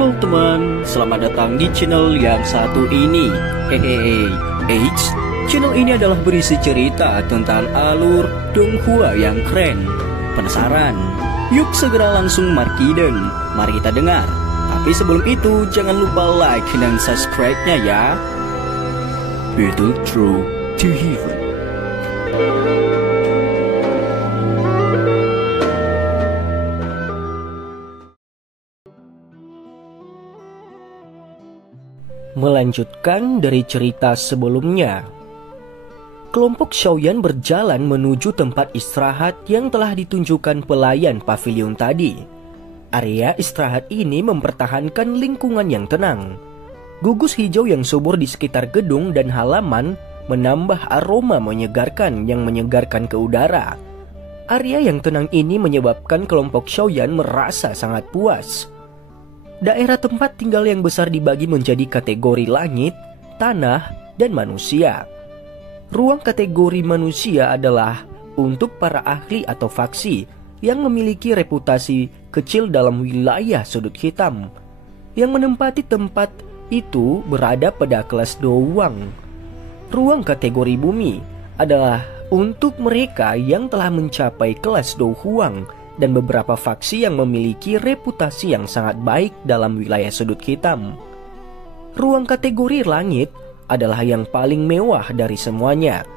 Halo teman, selamat datang di channel yang satu ini. Hehehe, Eits, channel ini adalah berisi cerita tentang alur Donghua yang keren. Penasaran? Yuk segera langsung markideng, mari kita dengar. Tapi sebelum itu, jangan lupa like dan subscribe-nya ya. Battle Through to Heaven. Melanjutkan dari cerita sebelumnya, kelompok Xiaoyan berjalan menuju tempat istirahat yang telah ditunjukkan pelayan pavilion tadi. Area istirahat ini mempertahankan lingkungan yang tenang. Gugus hijau yang subur di sekitar gedung dan halaman menambah aroma menyegarkan yang menyegarkan ke udara. Area yang tenang ini menyebabkan kelompok Xiaoyan merasa sangat puas. Daerah tempat tinggal yang besar dibagi menjadi kategori langit, tanah, dan manusia. Ruang kategori manusia adalah untuk para ahli atau faksi yang memiliki reputasi kecil dalam wilayah sudut hitam. Yang menempati tempat itu berada pada kelas doang. Ruang kategori bumi adalah untuk mereka yang telah mencapai kelas Douhuang dan beberapa faksi yang memiliki reputasi yang sangat baik dalam wilayah sudut hitam. Ruang kategori langit adalah yang paling mewah dari semuanya.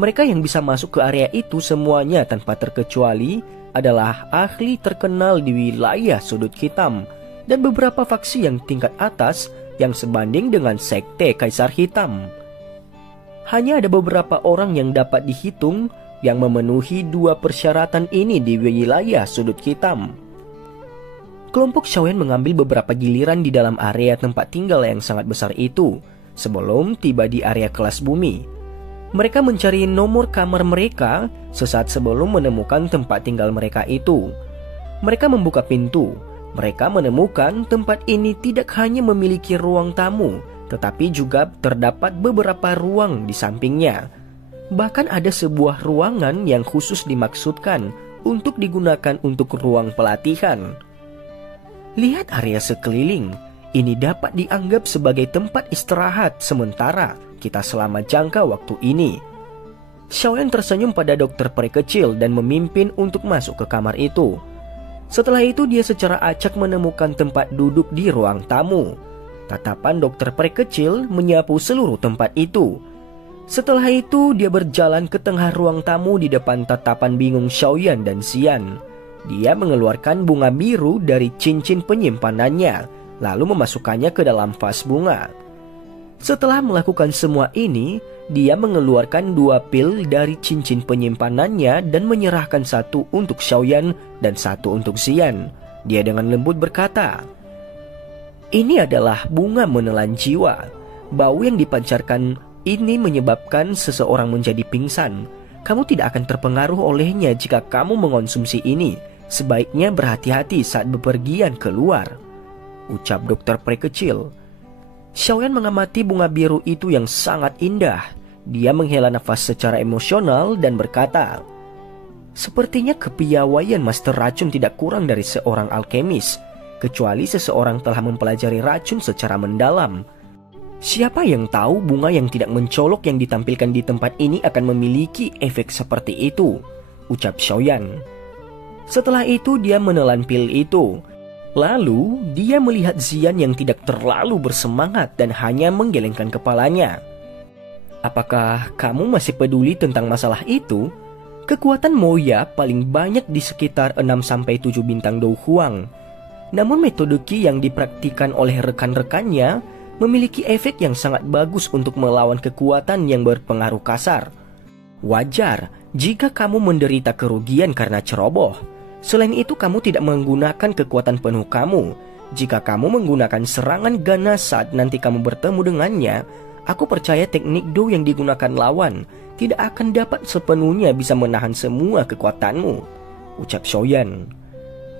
Mereka yang bisa masuk ke area itu semuanya tanpa terkecuali adalah ahli terkenal di wilayah sudut hitam dan beberapa faksi yang tingkat atas yang sebanding dengan sekte Kaisar Hitam. Hanya ada beberapa orang yang dapat dihitung yang memenuhi dua persyaratan ini di wilayah sudut hitam. Kelompok Xiaoyan mengambil beberapa giliran di dalam area tempat tinggal yang sangat besar itu sebelum tiba di area kelas bumi. Mereka mencari nomor kamar mereka sesaat sebelum menemukan tempat tinggal mereka itu. Mereka membuka pintu. Mereka menemukan tempat ini tidak hanya memiliki ruang tamu, tetapi juga terdapat beberapa ruang di sampingnya. Bahkan ada sebuah ruangan yang khusus dimaksudkan untuk digunakan untuk ruang pelatihan. Lihat area sekeliling, ini dapat dianggap sebagai tempat istirahat sementara kita selama jangka waktu ini. Xiaoyan tersenyum pada dokter peri kecil dan memimpin untuk masuk ke kamar itu. Setelah itu dia secara acak menemukan tempat duduk di ruang tamu. Tatapan dokter peri kecil menyapu seluruh tempat itu. Setelah itu dia berjalan ke tengah ruang tamu di depan tatapan bingung Xiaoyan dan Xian. Dia mengeluarkan bunga biru dari cincin penyimpanannya, lalu memasukkannya ke dalam vas bunga. Setelah melakukan semua ini, dia mengeluarkan dua pil dari cincin penyimpanannya dan menyerahkan satu untuk Xiaoyan dan satu untuk Xian. Dia dengan lembut berkata, "Ini adalah bunga menelan jiwa. Bau yang dipancarkan ini menyebabkan seseorang menjadi pingsan. Kamu tidak akan terpengaruh olehnya jika kamu mengonsumsi ini. Sebaiknya berhati-hati saat bepergian keluar," ucap dokter peri kecil. Xiaoyan mengamati bunga biru itu yang sangat indah. Dia menghela nafas secara emosional dan berkata, "Sepertinya kepiawaian Master Racun tidak kurang dari seorang alkemis, kecuali seseorang telah mempelajari racun secara mendalam. Siapa yang tahu bunga yang tidak mencolok yang ditampilkan di tempat ini akan memiliki efek seperti itu," ucap Xiaoyan. Setelah itu dia menelan pil itu. Lalu dia melihat Xian yang tidak terlalu bersemangat dan hanya menggelengkan kepalanya. "Apakah kamu masih peduli tentang masalah itu? Kekuatan Moya paling banyak di sekitar 6-7 bintang Douhuang. Namun metode Qi yang dipraktikkan oleh rekan-rekannya memiliki efek yang sangat bagus untuk melawan kekuatan yang berpengaruh kasar. Wajar jika kamu menderita kerugian karena ceroboh. Selain itu kamu tidak menggunakan kekuatan penuh kamu. Jika kamu menggunakan serangan ganas saat nanti kamu bertemu dengannya, aku percaya teknik Do yang digunakan lawan tidak akan dapat sepenuhnya bisa menahan semua kekuatanmu," ucap Xiaoyan.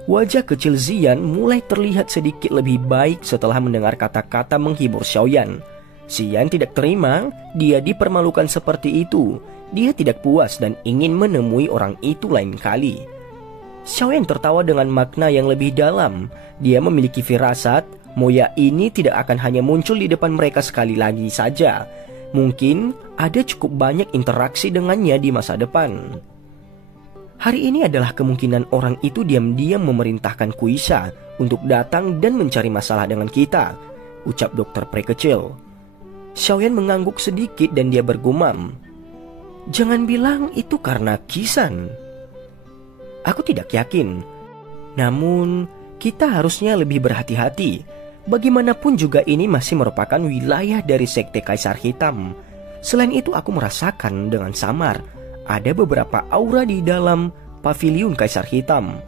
Wajah kecil Xian mulai terlihat sedikit lebih baik setelah mendengar kata-kata menghibur Xiaoyan. Xian tidak terima dia dipermalukan seperti itu. Dia tidak puas dan ingin menemui orang itu lain kali. Xiaoyan tertawa dengan makna yang lebih dalam. Dia memiliki firasat Moya ini tidak akan hanya muncul di depan mereka sekali lagi saja. Mungkin ada cukup banyak interaksi dengannya di masa depan. Hari ini adalah kemungkinan orang itu diam-diam memerintahkan Kuisha untuk datang dan mencari masalah dengan kita, ucap dokter peri kecil. Xiaoyan mengangguk sedikit dan dia bergumam, "Jangan bilang itu karena Kisan." Aku tidak yakin. Namun, kita harusnya lebih berhati-hati. Bagaimanapun juga ini masih merupakan wilayah dari Sekte Kaisar Hitam. Selain itu aku merasakan dengan samar ada beberapa aura di dalam paviliun Kaisar Hitam.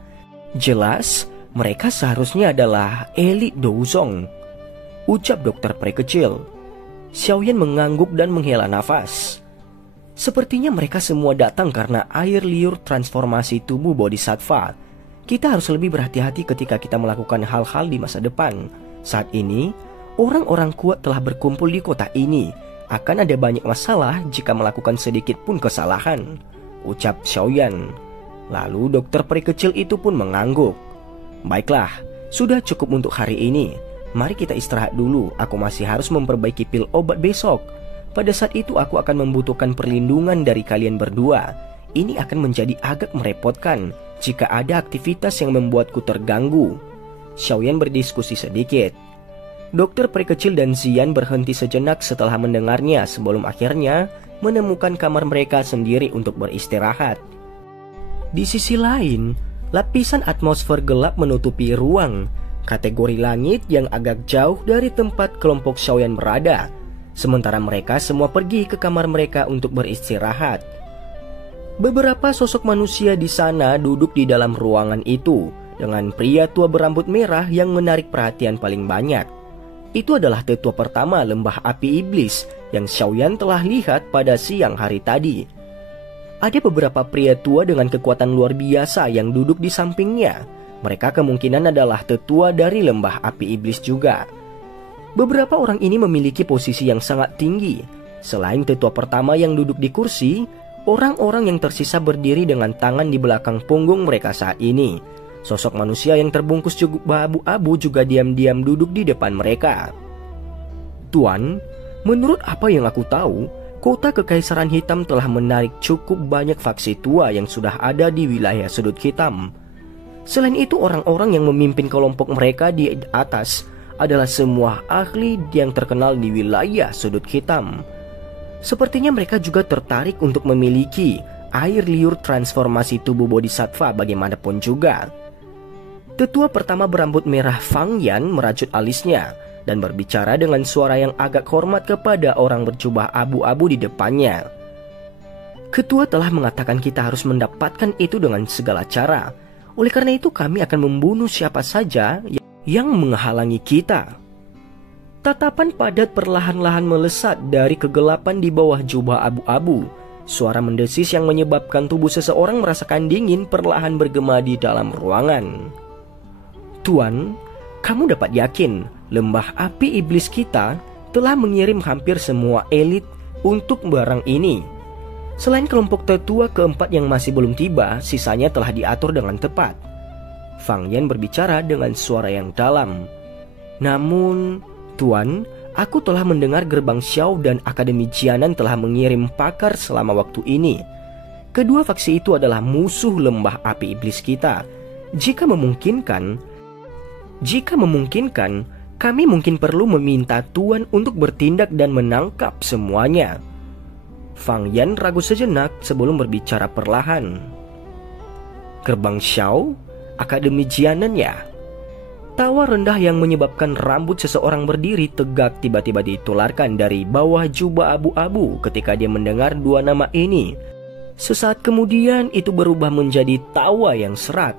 Jelas, mereka seharusnya adalah elit Douzong, ucap dokter peri kecil. Xiaoyan mengangguk dan menghela nafas. Sepertinya mereka semua datang karena air liur transformasi tubuh Bodhisattva. Kita harus lebih berhati-hati ketika kita melakukan hal-hal di masa depan. Saat ini, orang-orang kuat telah berkumpul di kota ini. Akan ada banyak masalah jika melakukan sedikit pun kesalahan, ucap Xiaoyan. Lalu dokter peri kecil itu pun mengangguk. Baiklah, sudah cukup untuk hari ini. Mari kita istirahat dulu, aku masih harus memperbaiki pil obat besok. Pada saat itu aku akan membutuhkan perlindungan dari kalian berdua. Ini akan menjadi agak merepotkan jika ada aktivitas yang membuatku terganggu. Xiaoyan berdiskusi sedikit. Dokter peri kecil dan Zian berhenti sejenak setelah mendengarnya sebelum akhirnya menemukan kamar mereka sendiri untuk beristirahat. Di sisi lain, lapisan atmosfer gelap menutupi ruang, kategori langit yang agak jauh dari tempat kelompok Xiaoyan berada. Sementara mereka semua pergi ke kamar mereka untuk beristirahat. Beberapa sosok manusia di sana duduk di dalam ruangan itu, dengan pria tua berambut merah yang menarik perhatian paling banyak. Itu adalah tetua pertama lembah api iblis yang Xiaoyan telah lihat pada siang hari tadi. Ada beberapa pria tua dengan kekuatan luar biasa yang duduk di sampingnya. Mereka kemungkinan adalah tetua dari lembah api iblis juga. Beberapa orang ini memiliki posisi yang sangat tinggi. Selain tetua pertama yang duduk di kursi, orang-orang yang tersisa berdiri dengan tangan di belakang punggung mereka saat ini. Sosok manusia yang terbungkus cukup abu-abu juga diam-diam duduk di depan mereka. Tuan, menurut apa yang aku tahu, kota Kekaisaran Hitam telah menarik cukup banyak faksi tua yang sudah ada di wilayah Sudut Hitam. Selain itu, orang-orang yang memimpin kelompok mereka di atas adalah semua ahli yang terkenal di wilayah Sudut Hitam. Sepertinya mereka juga tertarik untuk memiliki air liur transformasi tubuh Bodhisattva bagaimanapun juga. Tetua pertama berambut merah Fang Yan merajut alisnya dan berbicara dengan suara yang agak hormat kepada orang berjubah abu-abu di depannya. Ketua telah mengatakan kita harus mendapatkan itu dengan segala cara. Oleh karena itu kami akan membunuh siapa saja yang menghalangi kita. Tatapan padat perlahan-lahan melesat dari kegelapan di bawah jubah abu-abu. Suara mendesis yang menyebabkan tubuh seseorang merasakan dingin perlahan bergema di dalam ruangan. Tuan, kamu dapat yakin lembah api iblis kita telah mengirim hampir semua elit untuk barang ini. Selain kelompok tetua keempat yang masih belum tiba, sisanya telah diatur dengan tepat. Fang Yan berbicara dengan suara yang dalam. Namun, Tuan, aku telah mendengar Gerbang Xiao dan Akademi Jianan telah mengirim pakar selama waktu ini. Kedua faksi itu adalah musuh lembah api iblis kita. Jika memungkinkan, kami mungkin perlu meminta Tuan untuk bertindak dan menangkap semuanya. Fang Yan ragu sejenak sebelum berbicara perlahan. Gerbang Xiao, Akademi Jianan ya? Tawa rendah yang menyebabkan rambut seseorang berdiri tegak tiba-tiba ditularkan dari bawah jubah abu-abu ketika dia mendengar dua nama ini. Sesaat kemudian itu berubah menjadi tawa yang serak.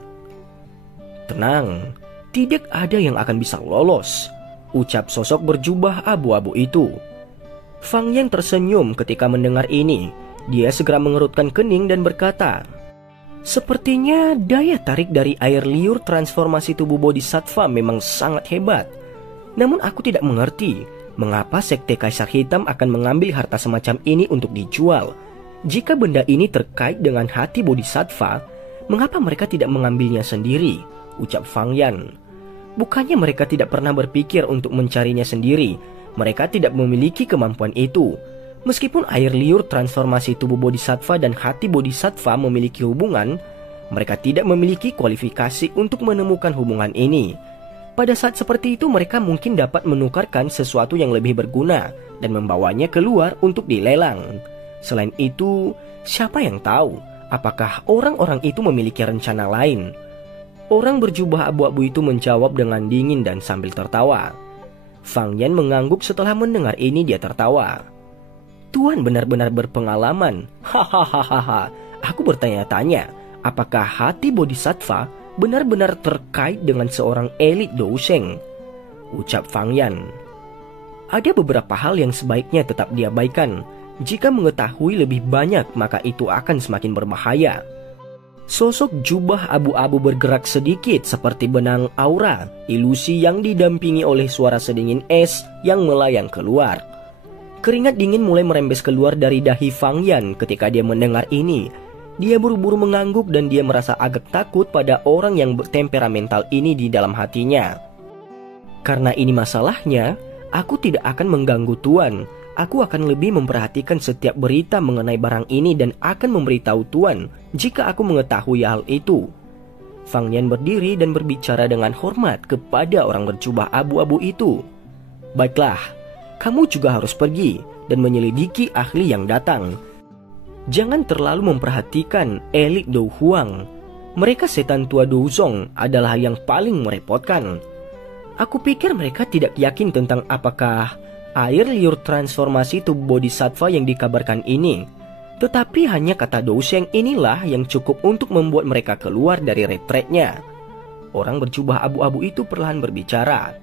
Tenang, tidak ada yang akan bisa lolos, ucap sosok berjubah abu-abu itu. Fang Yan tersenyum ketika mendengar ini. Dia segera mengerutkan kening dan berkata, sepertinya daya tarik dari air liur transformasi tubuh Bodhisattva memang sangat hebat. Namun aku tidak mengerti mengapa Sekte Kaisar Hitam akan mengambil harta semacam ini untuk dijual. Jika benda ini terkait dengan hati Bodhisattva, mengapa mereka tidak mengambilnya sendiri? Ucap Fang Yan. Bukannya mereka tidak pernah berpikir untuk mencarinya sendiri, mereka tidak memiliki kemampuan itu. Meskipun air liur transformasi tubuh bodhisattva dan hati bodhisattva memiliki hubungan, mereka tidak memiliki kualifikasi untuk menemukan hubungan ini. Pada saat seperti itu mereka mungkin dapat menukarkan sesuatu yang lebih berguna dan membawanya keluar untuk dilelang. Selain itu, siapa yang tahu apakah orang-orang itu memiliki rencana lain? Orang berjubah abu-abu itu menjawab dengan dingin dan sambil tertawa. Fang Yan mengangguk setelah mendengar ini. Dia tertawa. Tuan benar-benar berpengalaman. Hahaha. Aku bertanya-tanya, apakah hati bodhisattva benar-benar terkait dengan seorang elit douseng? Ucap Fang Yan. Ada beberapa hal yang sebaiknya tetap diabaikan. Jika mengetahui lebih banyak, maka itu akan semakin berbahaya. Sosok jubah abu-abu bergerak sedikit seperti benang aura, ilusi yang didampingi oleh suara sedingin es yang melayang keluar. Keringat dingin mulai merembes keluar dari dahi Fang Yan ketika dia mendengar ini. Dia buru-buru mengangguk dan dia merasa agak takut pada orang yang temperamental ini di dalam hatinya. Karena ini masalahnya, aku tidak akan mengganggu Tuan. Aku akan lebih memperhatikan setiap berita mengenai barang ini dan akan memberitahu Tuan jika aku mengetahui hal itu. Fang Yan berdiri dan berbicara dengan hormat kepada orang berjubah abu-abu itu. Baiklah, kamu juga harus pergi dan menyelidiki ahli yang datang. Jangan terlalu memperhatikan elit Dou Huang. Mereka setan tua Douzong adalah yang paling merepotkan. Aku pikir mereka tidak yakin tentang apakah air liur transformasi tubuh bodhisattva yang dikabarkan ini. Tetapi hanya kata douseng inilah yang cukup untuk membuat mereka keluar dari retretnya. Orang berjubah abu-abu itu perlahan berbicara.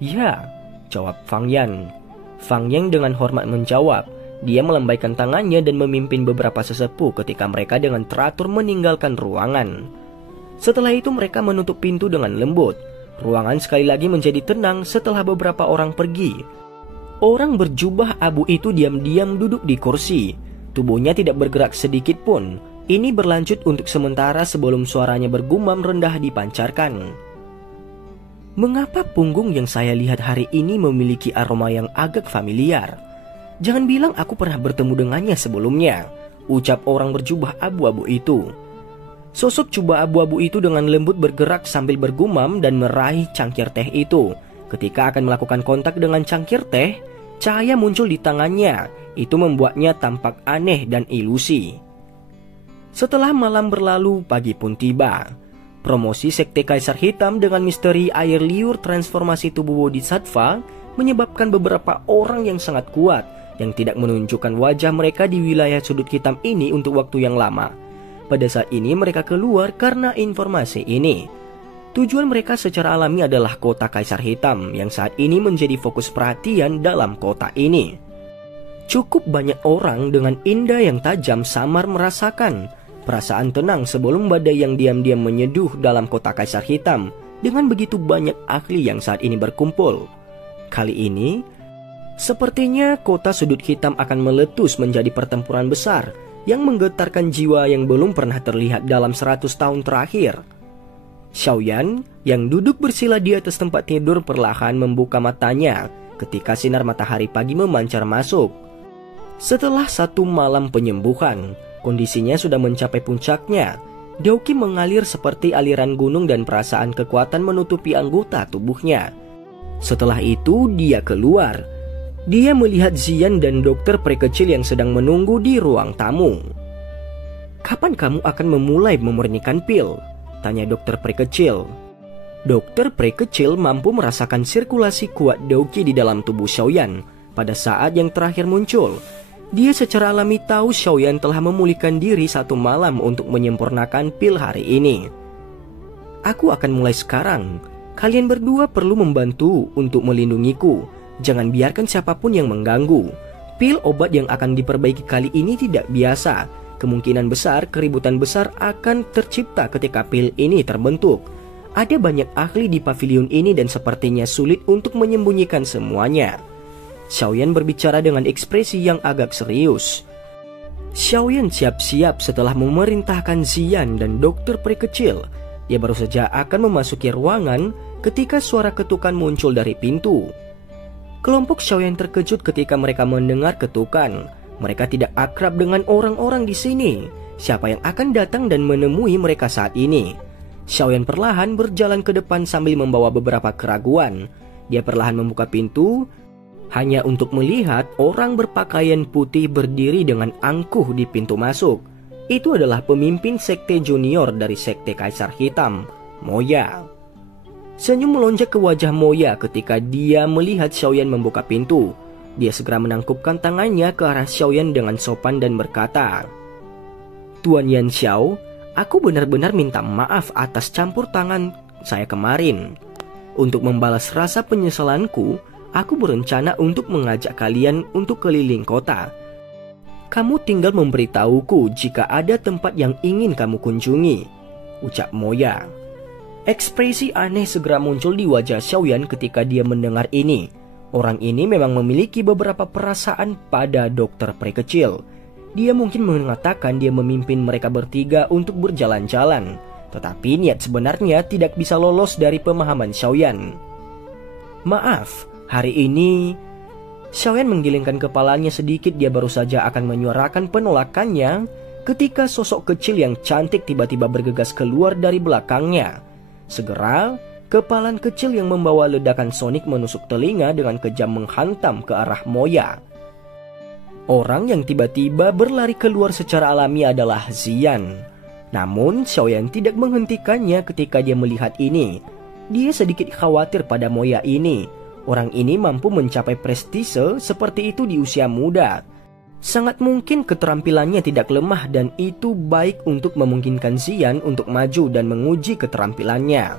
Ya, jawab Fang Yan. Fang Yan dengan hormat menjawab. Dia melambaikan tangannya dan memimpin beberapa sesepuh ketika mereka dengan teratur meninggalkan ruangan. Setelah itu mereka menutup pintu dengan lembut. Ruangan sekali lagi menjadi tenang setelah beberapa orang pergi. Orang berjubah abu itu diam-diam duduk di kursi. Tubuhnya tidak bergerak sedikit pun. Ini berlanjut untuk sementara sebelum suaranya bergumam rendah dipancarkan. Mengapa punggung yang saya lihat hari ini memiliki aroma yang agak familiar? Jangan bilang aku pernah bertemu dengannya sebelumnya, ucap orang berjubah abu-abu itu. Sosok jubah abu-abu itu dengan lembut bergerak sambil bergumam dan meraih cangkir teh itu. Ketika akan melakukan kontak dengan cangkir teh, cahaya muncul di tangannya. Itu membuatnya tampak aneh dan ilusi. Setelah malam berlalu, pagi pun tiba. Promosi Sekte Kaisar Hitam dengan misteri air liur transformasi tubuh bodhisattva menyebabkan beberapa orang yang sangat kuat yang tidak menunjukkan wajah mereka di wilayah sudut hitam ini untuk waktu yang lama. Pada saat ini mereka keluar karena informasi ini. Tujuan mereka secara alami adalah kota Kaisar Hitam yang saat ini menjadi fokus perhatian dalam kota ini. Cukup banyak orang dengan indah yang tajam samar merasakan perasaan tenang sebelum badai yang diam-diam menyeduh dalam kota Kaisar Hitam dengan begitu banyak ahli yang saat ini berkumpul. Kali ini, sepertinya kota sudut hitam akan meletus menjadi pertempuran besar yang menggetarkan jiwa yang belum pernah terlihat dalam 100 tahun terakhir. Xiaoyan yang duduk bersila di atas tempat tidur perlahan membuka matanya ketika sinar matahari pagi memancar masuk. Setelah satu malam penyembuhan, kondisinya sudah mencapai puncaknya. Daoqi mengalir seperti aliran gunung dan perasaan kekuatan menutupi anggota tubuhnya. Setelah itu dia keluar. Dia melihat Ziyan dan dokter peri kecil yang sedang menunggu di ruang tamu. Kapan kamu akan memulai memurnikan pil? Tanya dokter peri kecil. Dokter peri kecil mampu merasakan sirkulasi kuat Daoqi di dalam tubuh Xiaoyan pada saat yang terakhir muncul. Dia secara alami tahu Xiaoyan telah memulihkan diri satu malam untuk menyempurnakan pil hari ini. Aku akan mulai sekarang. Kalian berdua perlu membantu untuk melindungiku. Jangan biarkan siapapun yang mengganggu. Pil obat yang akan diperbaiki kali ini tidak biasa. Kemungkinan besar keributan besar akan tercipta ketika pil ini terbentuk. Ada banyak ahli di pavilion ini dan sepertinya sulit untuk menyembunyikan semuanya. Xiaoyan berbicara dengan ekspresi yang agak serius. Xiaoyan siap-siap setelah memerintahkan Ziyan dan dokter peri kecil. Dia baru saja akan memasuki ruangan ketika suara ketukan muncul dari pintu. Kelompok Xiaoyan terkejut ketika mereka mendengar ketukan. Mereka tidak akrab dengan orang-orang di sini. Siapa yang akan datang dan menemui mereka saat ini? Xiaoyan perlahan berjalan ke depan sambil membawa beberapa keraguan. Dia perlahan membuka pintu, hanya untuk melihat orang berpakaian putih berdiri dengan angkuh di pintu masuk. Itu adalah pemimpin sekte junior dari sekte Kaisar Hitam, Moya. Senyum melonjak ke wajah Moya ketika dia melihat Xiaoyan membuka pintu. Dia segera menangkupkan tangannya ke arah Xiaoyan dengan sopan dan berkata, "Tuan Yan Xiao, aku benar-benar minta maaf atas campur tangan saya kemarin. Untuk membalas rasa penyesalanku, aku berencana untuk mengajak kalian untuk keliling kota. Kamu tinggal memberitahuku jika ada tempat yang ingin kamu kunjungi," ucap Moya. Ekspresi aneh segera muncul di wajah Xiaoyan ketika dia mendengar ini. Orang ini memang memiliki beberapa perasaan pada dokter peri kecil. Dia mungkin mengatakan dia memimpin mereka bertiga untuk berjalan-jalan, tetapi niat sebenarnya tidak bisa lolos dari pemahaman Xiaoyan. "Maaf, hari ini..." Xiaoyan menggilingkan kepalanya sedikit. Dia baru saja akan menyuarakan penolakannya ketika sosok kecil yang cantik tiba-tiba bergegas keluar dari belakangnya. Segera, kepalan kecil yang membawa ledakan sonik menusuk telinga dengan kejam menghantam ke arah Moya. Orang yang tiba-tiba berlari keluar secara alami adalah Ziyan. Namun, Xiaoyan tidak menghentikannya ketika dia melihat ini. Dia sedikit khawatir pada Moya ini. Orang ini mampu mencapai prestise seperti itu di usia muda. Sangat mungkin keterampilannya tidak lemah dan itu baik untuk memungkinkan Ziyan untuk maju dan menguji keterampilannya.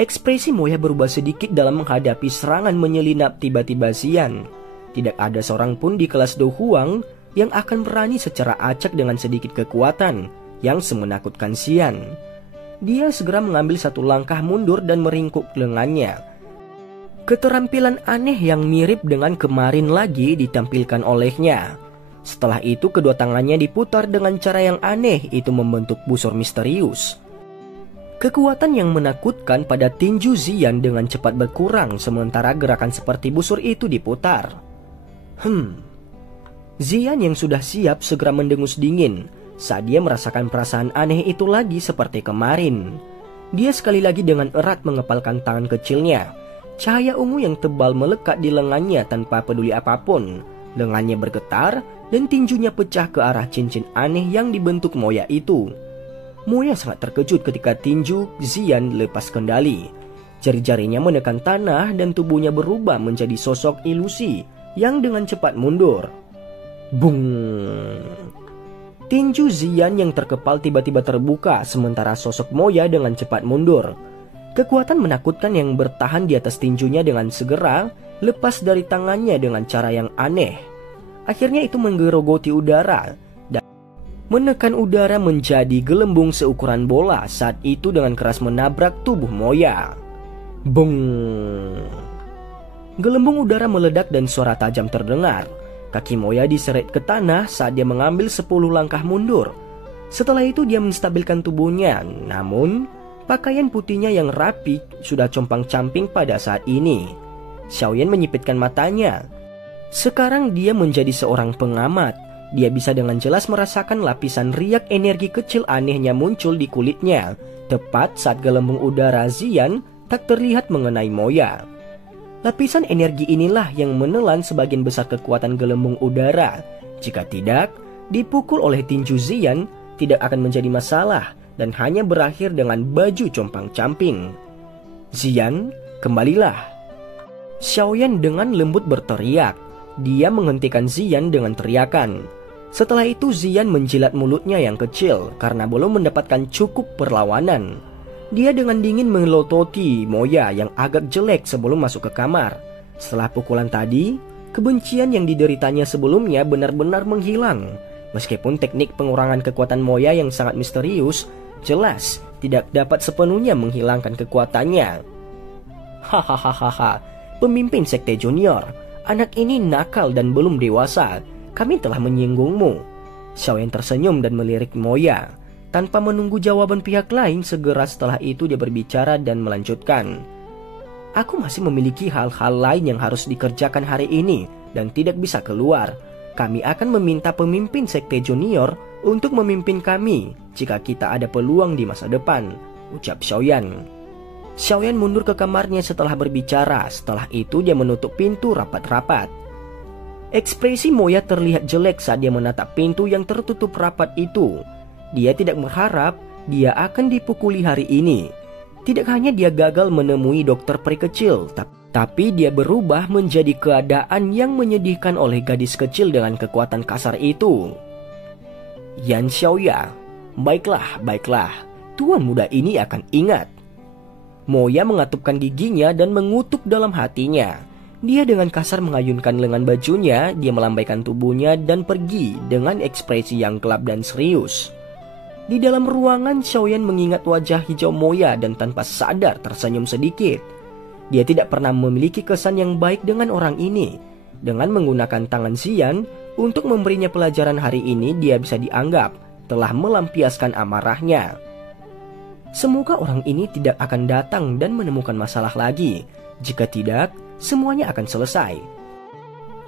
Ekspresi Moya berubah sedikit dalam menghadapi serangan menyelinap tiba-tiba Ziyan. Tidak ada seorang pun di kelas Do Huang yang akan berani secara acak dengan sedikit kekuatan yang semenakutkan Ziyan. Dia segera mengambil satu langkah mundur dan meringkuk lengannya. Keterampilan aneh yang mirip dengan kemarin lagi ditampilkan olehnya. Setelah itu kedua tangannya diputar dengan cara yang aneh, itu membentuk busur misterius. Kekuatan yang menakutkan pada tinju Ziyan dengan cepat berkurang sementara gerakan seperti busur itu diputar. Ziyan yang sudah siap segera mendengus dingin saat dia merasakan perasaan aneh itu lagi seperti kemarin. Dia sekali lagi dengan erat mengepalkan tangan kecilnya. Cahaya ungu yang tebal melekat di lengannya tanpa peduli apapun. Lengannya bergetar dan tinjunya pecah ke arah cincin aneh yang dibentuk Moya itu. Moya sangat terkejut ketika tinju Ziyan lepas kendali. Jari-jarinya menekan tanah dan tubuhnya berubah menjadi sosok ilusi yang dengan cepat mundur. Bung! Tinju Ziyan yang terkepal tiba-tiba terbuka sementara sosok Moya dengan cepat mundur. Kekuatan menakutkan yang bertahan di atas tinjunya dengan segera lepas dari tangannya dengan cara yang aneh. Akhirnya itu menggerogoti udara dan menekan udara menjadi gelembung seukuran bola saat itu dengan keras menabrak tubuh Moya. Bung! Gelembung udara meledak dan suara tajam terdengar. Kaki Moya diseret ke tanah saat dia mengambil 10 langkah mundur. Setelah itu dia menstabilkan tubuhnya, namun pakaian putihnya yang rapi sudah compang-camping pada saat ini. Xiaoyan menyipitkan matanya. Sekarang dia menjadi seorang pengamat. Dia bisa dengan jelas merasakan lapisan riak energi kecil anehnya muncul di kulitnya, tepat saat gelembung udara Ziyan tak terlihat mengenai Moya. Lapisan energi inilah yang menelan sebagian besar kekuatan gelembung udara. Jika tidak, dipukul oleh tinju Ziyan tidak akan menjadi masalah dan hanya berakhir dengan baju compang-camping. "Ziyan, kembalilah!" Xiaoyan dengan lembut berteriak. Dia menghentikan Ziyan dengan teriakan. Setelah itu Ziyan menjilat mulutnya yang kecil karena belum mendapatkan cukup perlawanan. Dia dengan dingin melototi Moya yang agak jelek sebelum masuk ke kamar. Setelah pukulan tadi, kebencian yang dideritanya sebelumnya benar-benar menghilang. Meskipun teknik pengurangan kekuatan Moya yang sangat misterius jelas tidak dapat sepenuhnya menghilangkan kekuatannya. "Hahaha, pemimpin sekte junior, anak ini nakal dan belum dewasa. Kami telah menyinggungmu." Xiaoyan tersenyum dan melirik Moya. tanpa menunggu jawaban pihak lain, segera setelah itu dia berbicara dan melanjutkan. Aku masih memiliki hal-hal lain yang harus dikerjakan hari ini dan tidak bisa keluar. Kami akan meminta pemimpin sekte junior untuk memimpin kami jika kita ada peluang di masa depan, ucap Xiaoyan. Xiaoyan mundur ke kamarnya setelah berbicara. Setelah itu dia menutup pintu rapat-rapat. Ekspresi Moya terlihat jelek saat dia menatap pintu yang tertutup rapat itu. Dia tidak berharap dia akan dipukuli hari ini. Tidak hanya dia gagal menemui dokter peri kecil, tapi dia berubah menjadi keadaan yang menyedihkan oleh gadis kecil dengan kekuatan kasar itu. Yan Xiaoya, baiklah, tuan muda ini akan ingat. Moya mengatupkan giginya dan mengutuk dalam hatinya. Dia dengan kasar mengayunkan lengan bajunya, dia melambaikan tubuhnya dan pergi dengan ekspresi yang gelap dan serius. Di dalam ruangan, Xiaoyan mengingat wajah hijau Moya dan tanpa sadar tersenyum sedikit. Dia tidak pernah memiliki kesan yang baik dengan orang ini. Dengan menggunakan tangan Xian untuk memberinya pelajaran hari ini, dia bisa dianggap telah melampiaskan amarahnya. Semoga orang ini tidak akan datang dan menemukan masalah lagi. Jika tidak, semuanya akan selesai.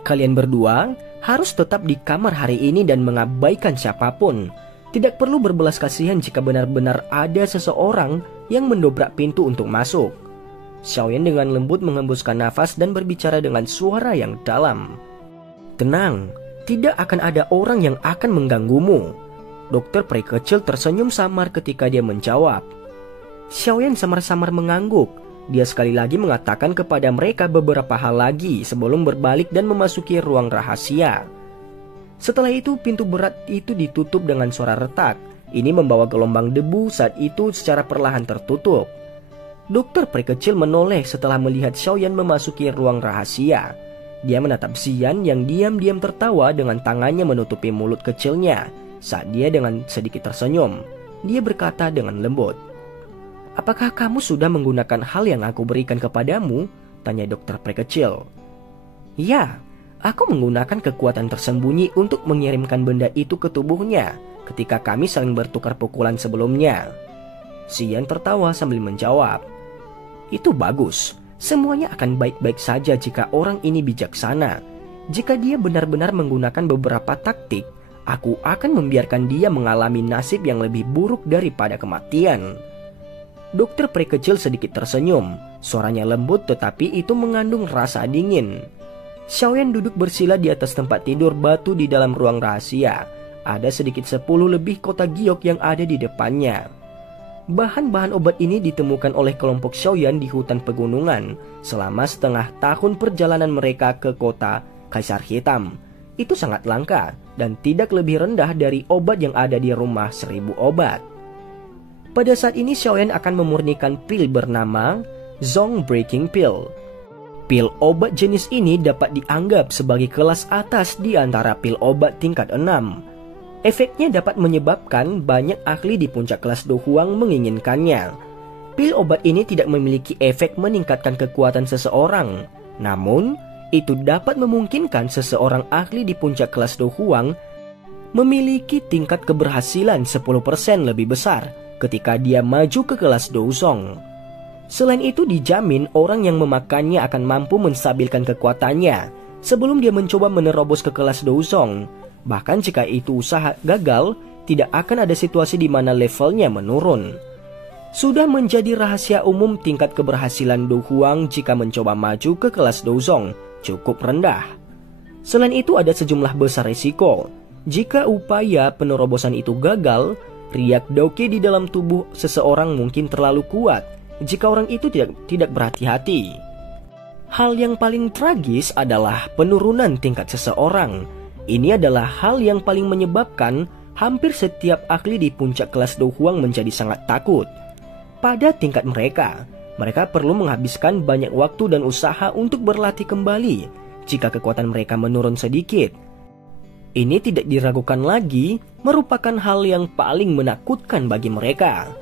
Kalian berdua harus tetap di kamar hari ini dan mengabaikan siapapun. Tidak perlu berbelas kasihan jika benar-benar ada seseorang yang mendobrak pintu untuk masuk. Xiaoyan dengan lembut menghembuskan nafas dan berbicara dengan suara yang dalam. Tenang, tidak akan ada orang yang akan mengganggumu. Dokter peri kecil tersenyum samar ketika dia menjawab. Xiaoyan samar-samar mengangguk. Dia sekali lagi mengatakan kepada mereka beberapa hal lagi sebelum berbalik dan memasuki ruang rahasia. Setelah itu pintu berat itu ditutup dengan suara retak. Ini membawa gelombang debu saat itu secara perlahan tertutup. Dokter peri kecil menoleh setelah melihat Xiaoyan memasuki ruang rahasia. Dia menatap Xian yang diam-diam tertawa dengan tangannya menutupi mulut kecilnya. Saat dia dengan sedikit tersenyum, dia berkata dengan lembut, "Apakah kamu sudah menggunakan hal yang aku berikan kepadamu?" tanya dokter peri kecil. "Ya, aku menggunakan kekuatan tersembunyi untuk mengirimkan benda itu ke tubuhnya ketika kami saling bertukar pukulan sebelumnya." Xian tertawa sambil menjawab, "Itu bagus. Semuanya akan baik-baik saja jika orang ini bijaksana. Jika dia benar-benar menggunakan beberapa taktik, aku akan membiarkan dia mengalami nasib yang lebih buruk daripada kematian." Dokter peri kecil sedikit tersenyum. Suaranya lembut tetapi itu mengandung rasa dingin. Xiaoyan duduk bersila di atas tempat tidur batu di dalam ruang rahasia. Ada sedikit 10 lebih kotak giok yang ada di depannya. Bahan-bahan obat ini ditemukan oleh kelompok Xiaoyan di hutan pegunungan selama setengah tahun perjalanan mereka ke kota Kaisar Hitam. Itu sangat langka dan tidak lebih rendah dari obat yang ada di rumah 1000 obat. Pada saat ini Xiaoyan akan memurnikan pil bernama Zong Breaking Pill. Pil obat jenis ini dapat dianggap sebagai kelas atas di antara pil obat tingkat 6. Efeknya dapat menyebabkan banyak ahli di puncak kelas Do Huang menginginkannya. Pil obat ini tidak memiliki efek meningkatkan kekuatan seseorang. Namun, itu dapat memungkinkan seseorang ahli di puncak kelas Do Huang memiliki tingkat keberhasilan 10% lebih besar ketika dia maju ke kelas Douzong. Selain itu dijamin orang yang memakannya akan mampu menstabilkan kekuatannya sebelum dia mencoba menerobos ke kelas Douzong. Bahkan jika itu usaha gagal, tidak akan ada situasi di mana levelnya menurun. Sudah menjadi rahasia umum tingkat keberhasilan Do Huang jika mencoba maju ke kelas Douzong cukup rendah. Selain itu ada sejumlah besar risiko. Jika upaya penerobosan itu gagal, riak Dauke di dalam tubuh seseorang mungkin terlalu kuat jika orang itu tidak berhati-hati. Hal yang paling tragis adalah penurunan tingkat seseorang. Ini adalah hal yang paling menyebabkan hampir setiap ahli di puncak kelas Do Huang menjadi sangat takut. Pada tingkat mereka perlu menghabiskan banyak waktu dan usaha untuk berlatih kembali jika kekuatan mereka menurun sedikit. Ini tidak diragukan lagi merupakan hal yang paling menakutkan bagi mereka.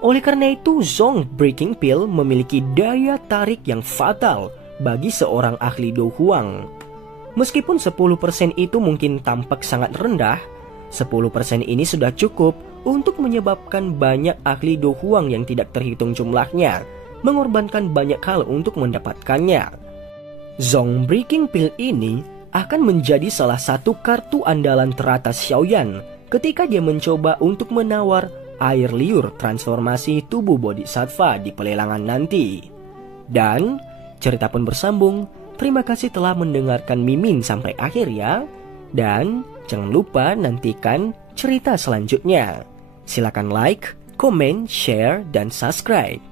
Oleh karena itu, Zong Breaking Pill memiliki daya tarik yang fatal bagi seorang ahli Do Huang. Meskipun 10% itu mungkin tampak sangat rendah, 10% ini sudah cukup untuk menyebabkan banyak ahli Do Hwang yang tidak terhitung jumlahnya mengorbankan banyak hal untuk mendapatkannya. Zong Breaking Pill ini akan menjadi salah satu kartu andalan teratas Xiaoyan ketika dia mencoba untuk menawar air liur transformasi tubuh bodhisattva di pelelangan nanti. Dan cerita pun bersambung. Terima kasih telah mendengarkan Mimin sampai akhir ya. Dan jangan lupa nantikan cerita selanjutnya. Silakan like, komen, share, dan subscribe.